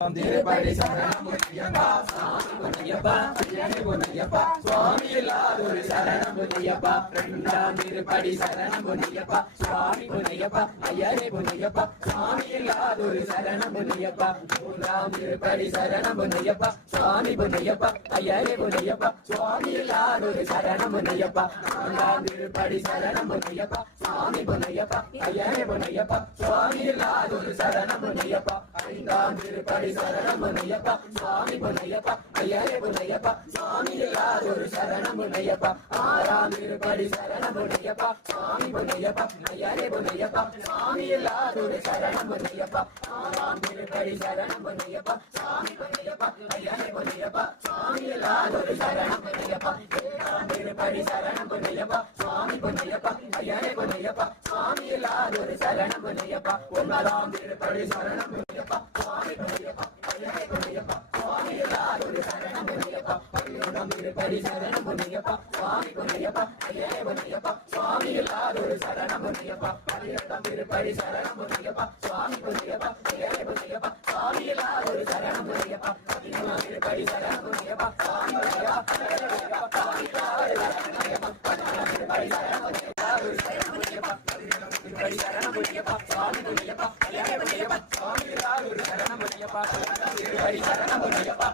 திருப்படி சரணம் ஐயப்பா சாமி பொன்னையப்பா ஐயனே பொன்னையப்பா சுவாமி இல்லாதொரு சரணம் பொன்னையப்பா இரண்டாம் திருப்படி சரணம் பொன்னையப்பா சுவாமி பொன்னையப்பா ஐயனே பொன்னையப்பா சுவாமி இல்லாதொரு சரணம் பொன்னையப்பா மூன்றாம் திருப்படி சரணம் பொன்னையப்பா சுவாமி பொன்னையப்பா ஐயனே பொன்னையப்பா சுவாமி இல்லாதொரு சரணம் பொன்னையப்பா நான்காம் திருப்படி சரணம் பொன்னையப்பா சுவாமி பொன்னையப்பா ஐயனே பொன்னையப்பா சுவாமி இல்லாதொரு சரணம் பொன்னையப்பா ஐந்தாம் திருப்படி சரணம் பொன்னையப்பா சுவாமி பொன்னையப்பா ஐயனே பொன்னையப்பா சுவாமி இல்லாதொரு சரணம் பொன்னையப்பா ஆறாம் திருப்படி சரணம் பொன்னையப்பா சுவாமி பொன்னையப்பா ஐயனே பொன்னையப்பா சுவாமி இல்லாதொரு சரணம் பொன்னையப்பா ஆறாம் திருப்படி சரணம் பொன்னையப்பா சுவாமி பொன்னையப்பா ஐயனே பொன்னையப்பா சுவாமி இல்லாதொரு சரணம் பொன்னையப்பா ஏழாம் திருப்படி சரணம் பொன்னையப்பா சுவாமி பொன்னையப்பா ஐயனே பொன்னையப்பா சுவாமி இல்லாதொரு சரணம் பொன்னையப்பா ஒன்பதாம் திருப்படி சரணம் பொன்னையப்பா சுவாமி பொன்னையப்பா ஐயனே பொன்னையப்பா சுவாமி இல்லாதொரு சரணம் பொன்னையப்பா பதினொன்றாம் திருப்படி சரணம் பொன்னையப்பா சுவாமி பொன்னையப்பா ஐயனே பொன்னையப்பா சுவாமி இல்லாதொரு சரணம் பொன்னையப்பா பதினெட்டாம் திருப்படி சரணம் பொன்னையப்பா சுவாமி பொன்னையப்பா ஐயனே பொன்னையப்பா சுவாமி இல்லாதொரு சரணம் பொன்னையப்பா பதிமூணாம் திருப்படி சரணம் பொன்னையப்பா சுவாமி பொன்னையப்பா சுவாமி இல்லாதொரு சரணம் பொன்னையப்பா பதினாலாம் திருப்படி சரணம் பொன்னையப்பா திருப்படி சரணம் பொன்னையப்பா சுவாமி பொன்னையப்பா ஐயனே பொன்னையப்பா சுவாமி இல்லாதொரு சரணம் பொன்னையப்பா திருப்படி சரணம் பொன்னையப்பா